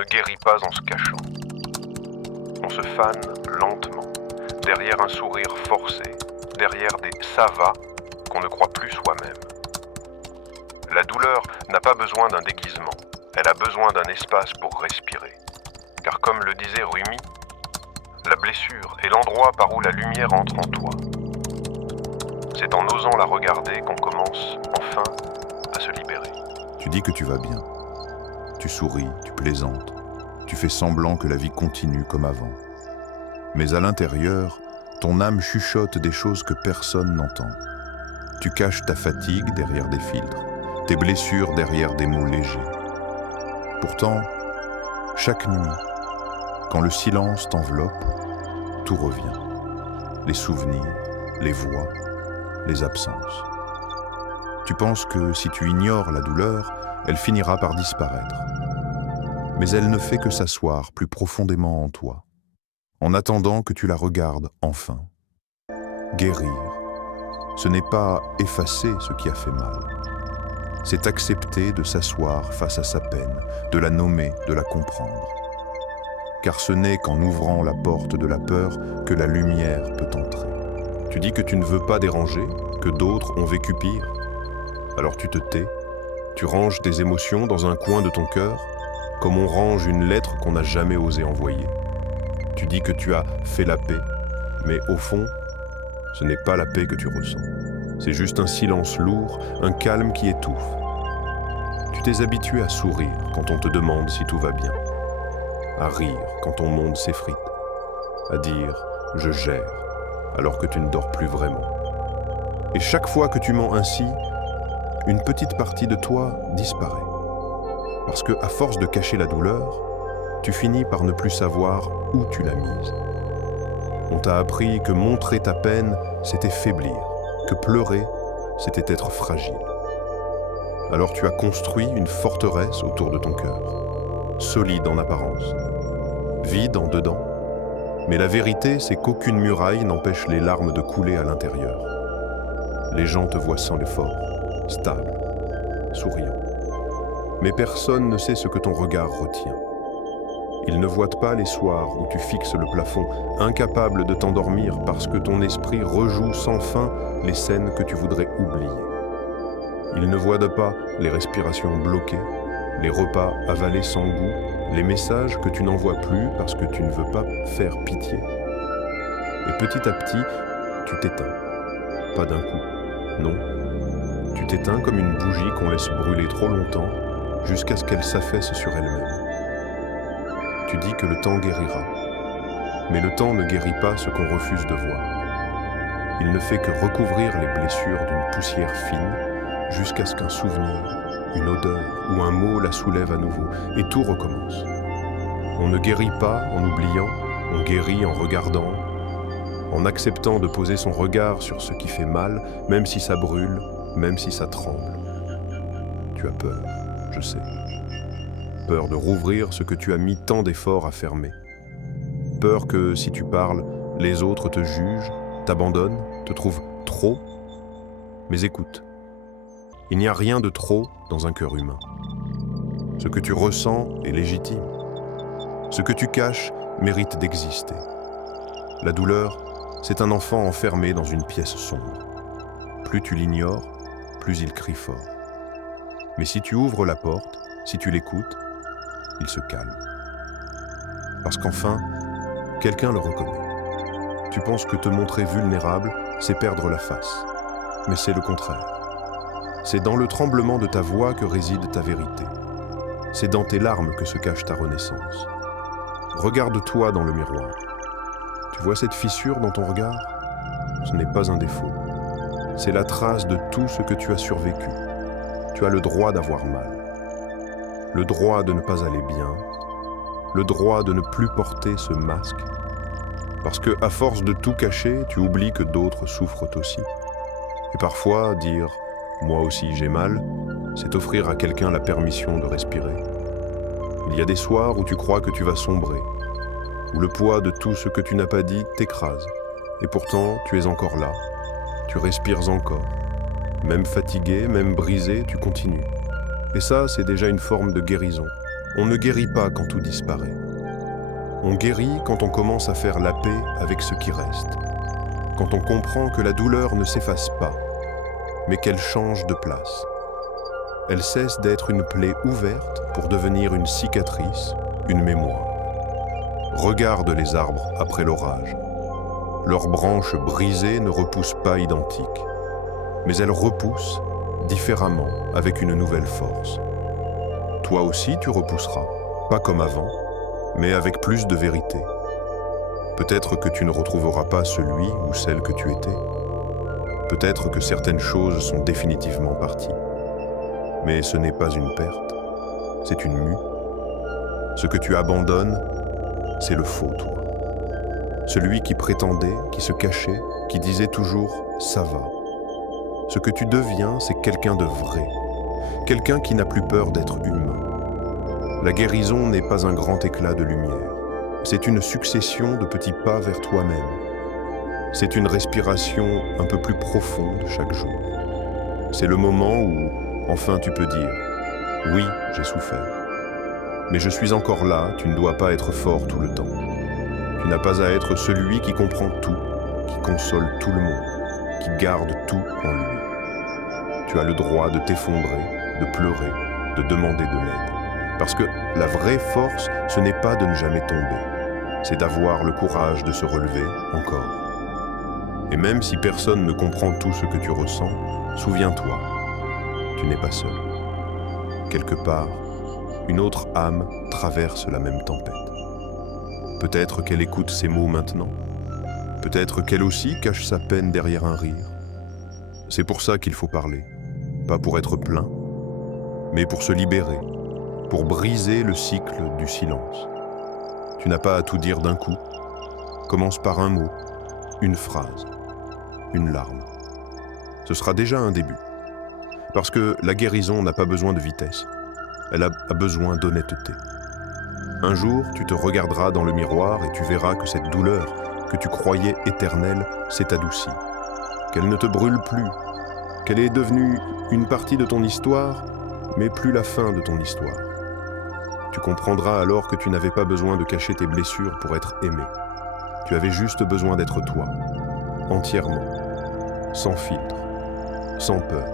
ne guérit pas en se cachant. On se fane lentement, derrière un sourire forcé, derrière des « ça va » qu'on ne croit plus soi-même. La douleur n'a pas besoin d'un déguisement, elle a besoin d'un espace pour respirer. Car comme le disait Rumi, la blessure est l'endroit par où la lumière entre en toi. C'est en osant la regarder qu'on commence, enfin, à se libérer. Tu dis que tu vas bien. Tu souris, tu plaisantes. Tu fais semblant que la vie continue comme avant. Mais à l'intérieur, ton âme chuchote des choses que personne n'entend. Tu caches ta fatigue derrière des filtres, tes blessures derrière des mots légers. Pourtant, chaque nuit, quand le silence t'enveloppe, tout revient. Les souvenirs, les voix, les absences. Tu penses que si tu ignores la douleur, elle finira par disparaître. Mais elle ne fait que s'asseoir plus profondément en toi, en attendant que tu la regardes enfin. Guérir, ce n'est pas effacer ce qui a fait mal. C'est accepter de s'asseoir face à sa peine, de la nommer, de la comprendre. Car ce n'est qu'en ouvrant la porte de la peur que la lumière peut entrer. Tu dis que tu ne veux pas déranger, que d'autres ont vécu pire. Alors tu te tais, tu ranges tes émotions dans un coin de ton cœur, comme on range une lettre qu'on n'a jamais osé envoyer. Tu dis que tu as fait la paix, mais au fond, ce n'est pas la paix que tu ressens. C'est juste un silence lourd, un calme qui étouffe. Tu t'es habitué à sourire quand on te demande si tout va bien, à rire quand ton monde s'effrite, à dire « je gère » alors que tu ne dors plus vraiment. Et chaque fois que tu mens ainsi, une petite partie de toi disparaît. Parce que, à force de cacher la douleur, tu finis par ne plus savoir où tu l'as mise. On t'a appris que montrer ta peine, c'était faiblir, que pleurer, c'était être fragile. Alors tu as construit une forteresse autour de ton cœur, solide en apparence, vide en dedans. Mais la vérité, c'est qu'aucune muraille n'empêche les larmes de couler à l'intérieur. Les gens te voient sans l'effort, stable, souriant. Mais personne ne sait ce que ton regard retient. Ils ne voient pas les soirs où tu fixes le plafond, incapable de t'endormir parce que ton esprit rejoue sans fin les scènes que tu voudrais oublier. Ils ne voient pas les respirations bloquées, les repas avalés sans goût, les messages que tu n'envoies plus parce que tu ne veux pas faire pitié. Et petit à petit, tu t'éteins. Pas d'un coup, non. Tu t'éteins comme une bougie qu'on laisse brûler trop longtemps jusqu'à ce qu'elle s'affaisse sur elle-même. Tu dis que le temps guérira, mais le temps ne guérit pas ce qu'on refuse de voir. Il ne fait que recouvrir les blessures d'une poussière fine jusqu'à ce qu'un souvenir, une odeur ou un mot la soulève à nouveau, et tout recommence. On ne guérit pas en oubliant, on guérit en regardant, en acceptant de poser son regard sur ce qui fait mal, même si ça brûle, même si ça tremble. Tu as peur, je sais. Peur de rouvrir ce que tu as mis tant d'efforts à fermer. Peur que, si tu parles, les autres te jugent, t'abandonnent, te trouvent trop. Mais écoute, il n'y a rien de trop dans un cœur humain. Ce que tu ressens est légitime. Ce que tu caches mérite d'exister. La douleur, c'est un enfant enfermé dans une pièce sombre. Plus tu l'ignores, plus il crie fort. Mais si tu ouvres la porte, si tu l'écoutes, il se calme. Parce qu'enfin, quelqu'un le reconnaît. Tu penses que te montrer vulnérable, c'est perdre la face. Mais c'est le contraire. C'est dans le tremblement de ta voix que réside ta vérité. C'est dans tes larmes que se cache ta renaissance. Regarde-toi dans le miroir. Tu vois cette fissure dans ton regard? Ce n'est pas un défaut. C'est la trace de tout ce que tu as survécu. Tu as le droit d'avoir mal. Le droit de ne pas aller bien. Le droit de ne plus porter ce masque. Parce que, à force de tout cacher, tu oublies que d'autres souffrent aussi. Et parfois, dire « moi aussi j'ai mal », c'est offrir à quelqu'un la permission de respirer. Il y a des soirs où tu crois que tu vas sombrer, où le poids de tout ce que tu n'as pas dit t'écrase. Et pourtant, tu es encore là. Tu respires encore. Même fatigué, même brisé, tu continues. Et ça, c'est déjà une forme de guérison. On ne guérit pas quand tout disparaît. On guérit quand on commence à faire la paix avec ce qui reste. Quand on comprend que la douleur ne s'efface pas, mais qu'elle change de place. Elle cesse d'être une plaie ouverte pour devenir une cicatrice, une mémoire. Regarde les arbres après l'orage. Leurs branches brisées ne repoussent pas identiques, mais elles repoussent différemment avec une nouvelle force. Toi aussi tu repousseras, pas comme avant, mais avec plus de vérité. Peut-être que tu ne retrouveras pas celui ou celle que tu étais. Peut-être que certaines choses sont définitivement parties. Mais ce n'est pas une perte, c'est une mue. Ce que tu abandonnes, c'est le faux toi. Celui qui prétendait, qui se cachait, qui disait toujours « ça va ». Ce que tu deviens, c'est quelqu'un de vrai, quelqu'un qui n'a plus peur d'être humain. La guérison n'est pas un grand éclat de lumière, c'est une succession de petits pas vers toi-même. C'est une respiration un peu plus profonde chaque jour. C'est le moment où, enfin, tu peux dire « oui, j'ai souffert ». Mais je suis encore là, tu ne dois pas être fort tout le temps. Tu n'as pas à être celui qui comprend tout, qui console tout le monde, qui garde tout en lui. Tu as le droit de t'effondrer, de pleurer, de demander de l'aide. Parce que la vraie force, ce n'est pas de ne jamais tomber, c'est d'avoir le courage de se relever encore. Et même si personne ne comprend tout ce que tu ressens, souviens-toi, tu n'es pas seul. Quelque part, une autre âme traverse la même tempête. Peut-être qu'elle écoute ces mots maintenant. Peut-être qu'elle aussi cache sa peine derrière un rire. C'est pour ça qu'il faut parler. Pas pour être plein, mais pour se libérer, pour briser le cycle du silence. Tu n'as pas à tout dire d'un coup. Commence par un mot, une phrase, une larme. Ce sera déjà un début. Parce que la guérison n'a pas besoin de vitesse. Elle a besoin d'honnêteté. Un jour, tu te regarderas dans le miroir et tu verras que cette douleur que tu croyais éternelle s'est adoucie, qu'elle ne te brûle plus, qu'elle est devenue une partie de ton histoire, mais plus la fin de ton histoire. Tu comprendras alors que tu n'avais pas besoin de cacher tes blessures pour être aimé. Tu avais juste besoin d'être toi, entièrement, sans filtre, sans peur.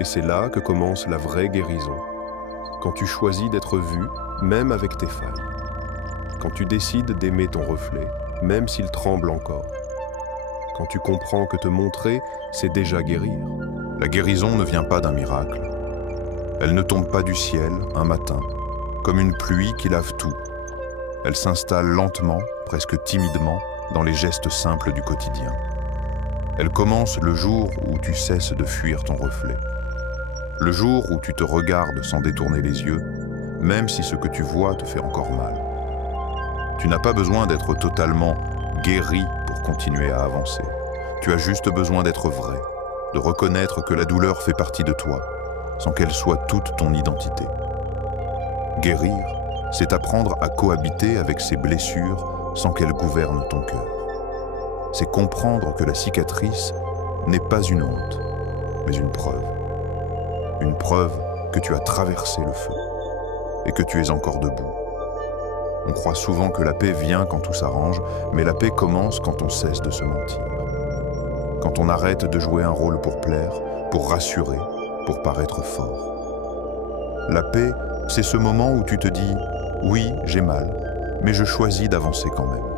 Et c'est là que commence la vraie guérison, quand tu choisis d'être vu, même avec tes failles. Quand tu décides d'aimer ton reflet, même s'il tremble encore. Quand tu comprends que te montrer, c'est déjà guérir. La guérison ne vient pas d'un miracle. Elle ne tombe pas du ciel, un matin, comme une pluie qui lave tout. Elle s'installe lentement, presque timidement, dans les gestes simples du quotidien. Elle commence le jour où tu cesses de fuir ton reflet. Le jour où tu te regardes sans détourner les yeux, même si ce que tu vois te fait encore mal. Tu n'as pas besoin d'être totalement guéri pour continuer à avancer. Tu as juste besoin d'être vrai, de reconnaître que la douleur fait partie de toi, sans qu'elle soit toute ton identité. Guérir, c'est apprendre à cohabiter avec ces blessures sans qu'elles gouvernent ton cœur. C'est comprendre que la cicatrice n'est pas une honte, mais une preuve. Une preuve que tu as traversé le feu et que tu es encore debout. On croit souvent que la paix vient quand tout s'arrange, mais la paix commence quand on cesse de se mentir. Quand on arrête de jouer un rôle pour plaire, pour rassurer, pour paraître fort. La paix, c'est ce moment où tu te dis « oui, j'ai mal, mais je choisis d'avancer quand même ».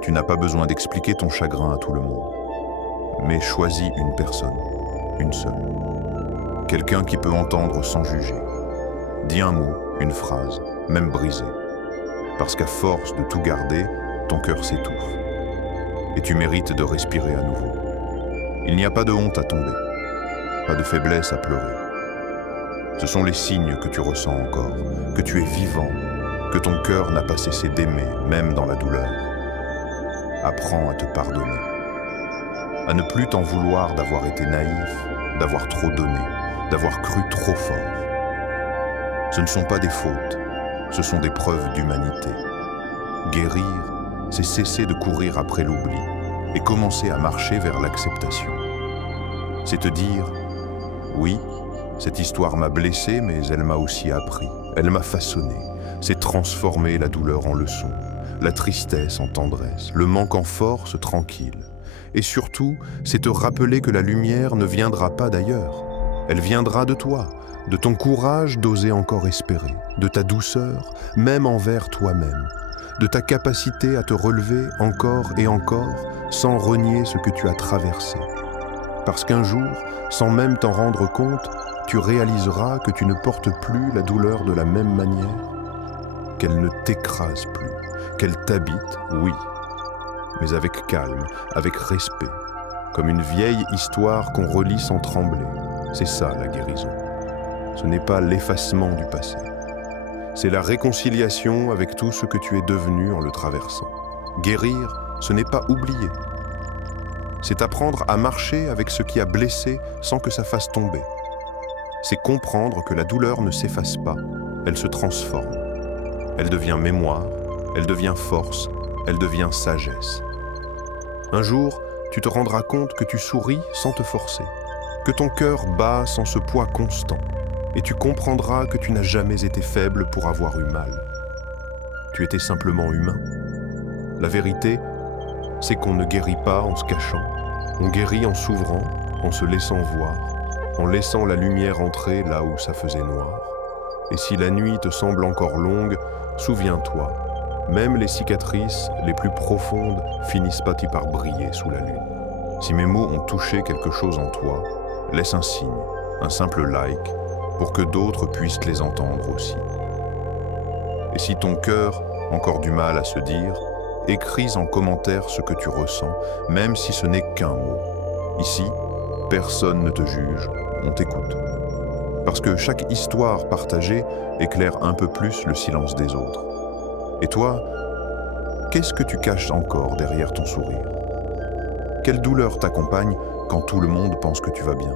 Tu n'as pas besoin d'expliquer ton chagrin à tout le monde, mais choisis une personne, une seule. Quelqu'un qui peut entendre sans juger. Dis un mot, une phrase, même brisée. Parce qu'à force de tout garder, ton cœur s'étouffe. Et tu mérites de respirer à nouveau. Il n'y a pas de honte à tomber, pas de faiblesse à pleurer. Ce sont les signes que tu ressens encore, que tu es vivant, que ton cœur n'a pas cessé d'aimer, même dans la douleur. Apprends à te pardonner, à ne plus t'en vouloir d'avoir été naïf, d'avoir trop donné, d'avoir cru trop fort. Ce ne sont pas des fautes, ce sont des preuves d'humanité. Guérir, c'est cesser de courir après l'oubli et commencer à marcher vers l'acceptation. C'est te dire, oui, Cette histoire m'a blessé, mais elle m'a aussi appris. Elle m'a façonné. C'est transformer la douleur en leçon, la tristesse en tendresse, le manque en force tranquille. Et surtout, c'est te rappeler que la lumière ne viendra pas d'ailleurs. Elle viendra de toi, de ton courage d'oser encore espérer, de ta douceur, même envers toi-même, de ta capacité à te relever encore et encore sans renier ce que tu as traversé. Parce qu'un jour, sans même t'en rendre compte, tu réaliseras que tu ne portes plus la douleur de la même manière, qu'elle ne t'écrase plus, qu'elle t'habite, oui, mais avec calme, avec respect, comme une vieille histoire qu'on relit sans trembler. C'est ça la guérison. Ce n'est pas l'effacement du passé. C'est la réconciliation avec tout ce que tu es devenu en le traversant. Guérir, ce n'est pas oublier. C'est apprendre à marcher avec ce qui a blessé sans que ça fasse tomber. C'est comprendre que la douleur ne s'efface pas, elle se transforme. Elle devient mémoire, elle devient force, elle devient sagesse. Un jour, tu te rendras compte que tu souris sans te forcer, que ton cœur bat sans ce poids constant, et tu comprendras que tu n'as jamais été faible pour avoir eu mal. Tu étais simplement humain. La vérité, c'est qu'on ne guérit pas en se cachant, on guérit en s'ouvrant, en se laissant voir, en laissant la lumière entrer là où ça faisait noir. Et si la nuit te semble encore longue, souviens-toi, même les cicatrices les plus profondes finissent par briller sous la lune. Si mes mots ont touché quelque chose en toi, laisse un signe, un simple like, pour que d'autres puissent les entendre aussi. Et si ton cœur a encore du mal à se dire, écris en commentaire ce que tu ressens, même si ce n'est qu'un mot. Ici, personne ne te juge, on t'écoute. Parce que chaque histoire partagée éclaire un peu plus le silence des autres. Et toi, qu'est-ce que tu caches encore derrière ton sourire? Quelle douleur t'accompagne quand tout le monde pense que tu vas bien?